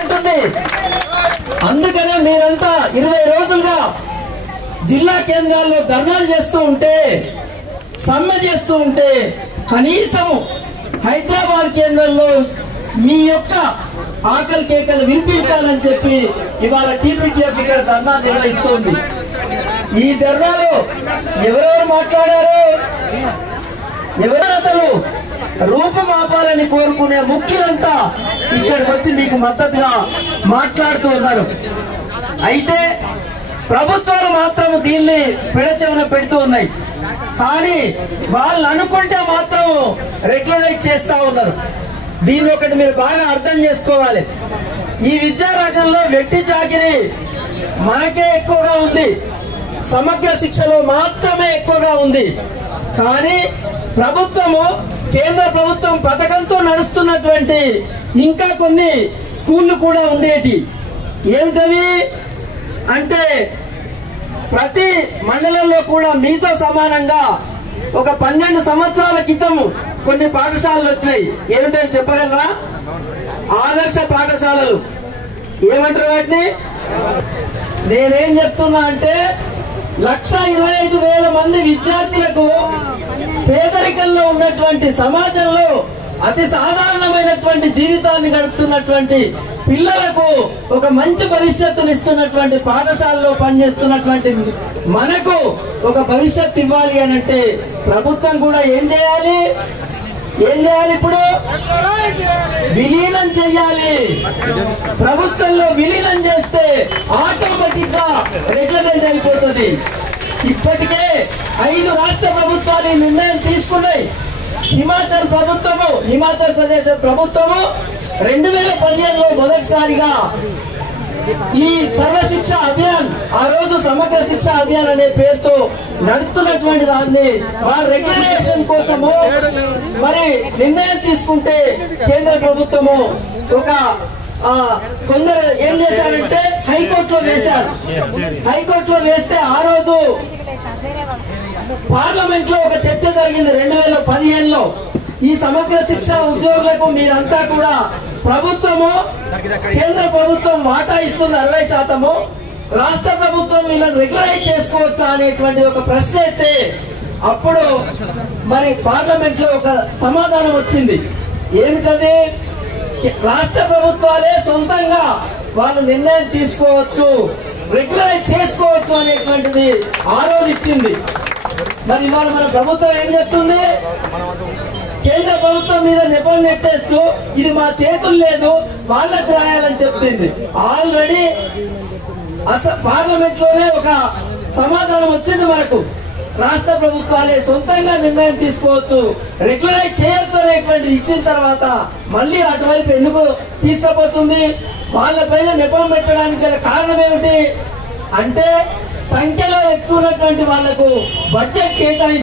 అంటుంది. అందుకనే మీరంతా 20 రోజులుగా జిల్లా కేంద్రాల్లో ధర్నాలు చేస్తూ ఉంటే, సమ్మె చేస్తూ ఉంటే, కనీసం హైదరాబాద్ కేంద్రంలో మీ యొక్క ఆకలి కేకలు వినిపించాలని చెప్పి ఇవాళ టీపీటీఎఫ్ ఇక్కడ ధర్నా నిర్వహిస్తుంది. ఈ ధర్నాలో ఎవరెవరు మాట్లాడారు, ఎవరెవరు రూపుమాపాలని కోరుకునే ముఖ్యులంతా ఇక్కడికి వచ్చి మీకు మద్దతుగా మాట్లాడుతూ ఉన్నారు. అయితే ప్రభుత్వాలు మాత్రం దీన్ని పెడచెవిన పెడుతూ ఉన్నాయి. కానీ వాళ్ళు అనుకుంటే మాత్రం రెగ్యులరైజ్ చేస్తా ఉన్నారు. దీన్ని ఒకటి మీరు బాగా అర్థం చేసుకోవాలి. ఈ విద్యా రంగంలో వ్యక్తి చాకిరీ మనకే ఎక్కువగా ఉంది, సమగ్ర శిక్షలో మాత్రమే ఎక్కువగా ఉంది. కానీ ప్రభుత్వము, కేంద్ర ప్రభుత్వం పథకంతో నడుస్తున్నటువంటి ఇంకా కొన్ని స్కూళ్ళు కూడా ఉండేటి. ఏమిటవి అంటే, ప్రతి మండలంలో కూడా మీతో సమానంగా ఒక 12 సంవత్సరాల క్రితం కొన్ని పాఠశాలలు వచ్చినాయి. ఏమిటో చెప్పగలరా? ఆదర్శ పాఠశాలలు. ఏమంటారు వాటిని? నేనేం చెప్తున్నా అంటే 1,25,000 మంది విద్యార్థులకు పేదరికంలో ఉన్నటువంటి సమాజంలో అతి సాధారణమైనటువంటి జీవితాన్ని గడుపుతున్నటువంటి పిల్లలకు ఒక మంచి భవిష్యత్తుని ఇస్తున్నటువంటి పాఠశాలలో పనిచేస్తున్నటువంటి మనకు ఒక భవిష్యత్తు ఇవ్వాలి అని అంటే ప్రభుత్వం కూడా ఏం చేయాలి? ఇప్పుడు విలీనం చేయాలి. ప్రభుత్వంలో విలీనం చేస్తే ఆటోమేటిక్ గా రెగ్యులరైజ్ అయిపోతుంది. ఇప్పటికే 5 రాష్ట్ర ప్రభుత్వాలు ఈ నిర్ణయం తీసుకున్నాయి. హిమాచల్ ప్రదేశ్ ప్రభుత్వము 2015లో మొదటిసారిగా ఈ సర్వశిక్ష అభియాన్, ఆ రోజు సమగ్ర శిక్ష అభియాన్ అనే పేరుతో నడుస్తున్నటువంటి దాన్ని వారి రెగ్యులేషన్ కోసము మరి నిర్ణయం తీసుకుంటే కేంద్ర ప్రభుత్వము ఒక కొందరు ఏం చేశారంటే హైకోర్టులో వేశారు. హైకోర్టులో వేస్తే ఆ రోజు పార్లమెంట్ లో ఒక చర్చ జరిగింది 2015లో. ఈ సమగ్ర శిక్ష ఉద్యోగులకు మీరంతా కూడా కేంద్ర ప్రభుత్వం వాటా ఇస్తుంది 60%, రాష్ట్ర ప్రభుత్వం వీళ్ళని రెగ్యులరైజ్ చేసుకోవచ్చా అనేటువంటి ఒక ప్రశ్న అయితే అప్పుడు మరి పార్లమెంట్ లో ఒక సమాధానం వచ్చింది. ఏమిటది? రాష్ట్ర ప్రభుత్వాలే సొంతంగా వాళ్ళు నిర్ణయం తీసుకోవచ్చు, రెగ్యులరైజ్ చేసుకోవచ్చు అనేటువంటిది ఆ రోజు ఇచ్చింది. మరి ఇవాళ మన ప్రభుత్వం ఏం చెప్తుంది? కేంద్ర ప్రభుత్వం మీద నెపం నెట్టేస్తూ ఇది మా చేతులు లేదు, వాళ్ళకు రాయాలని చెప్తుంది. ఆల్రెడీ పార్లమెంట్ లోనే ఒక సమాధానం వచ్చింది మనకు. రాష్ట్ర ప్రభుత్వాలే సొంతంగా నిర్ణయం తీసుకోవచ్చు, రెగ్యులరైజ్ చేయొచ్చు అనేటువంటిది ఇచ్చిన తర్వాత మళ్ళీ అటువైపు ఎందుకు తీసుకుపోతుంది? వాళ్ళపైన నెపం పెట్టడానికి గల కారణం ఏమిటి అంటే, సంఖ్యలో ఎక్కువ ఉన్నటువంటి వాళ్లకు బడ్జెట్ కేటాయించి